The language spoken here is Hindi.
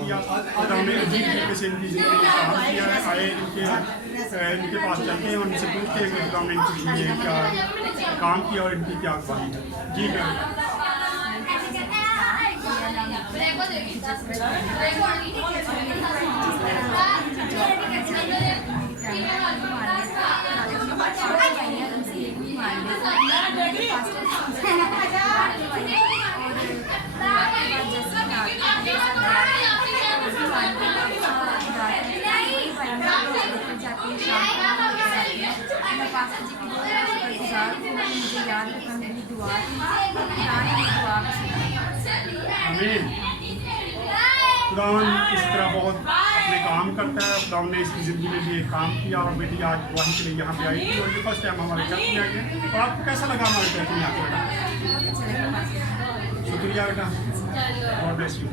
किया, खुदा ने अजीब तरीके से इनकी ज़िंदगी में काम किया है। आए इनके पास चलते हैं और इनसे पूछते हैं कि खुदा ने इनकी ज़िंदगी में क्या काम किया और इनकी क्या अगवाई है। जी आमीन। खुदावन इस तरह बहुत अपने काम करता है। खुदावन ने इसकी ज़िंदगी में भी एक काम किया और बेटी आज गवाही के लिए यहाँ पे आई थी और ये फर्स्ट टाइम हमारे चर्च में आई है। और आपको कैसा लगा हमारे चर्च में आकर? शुक्रिया बेटा, गॉड ब्लेस यू।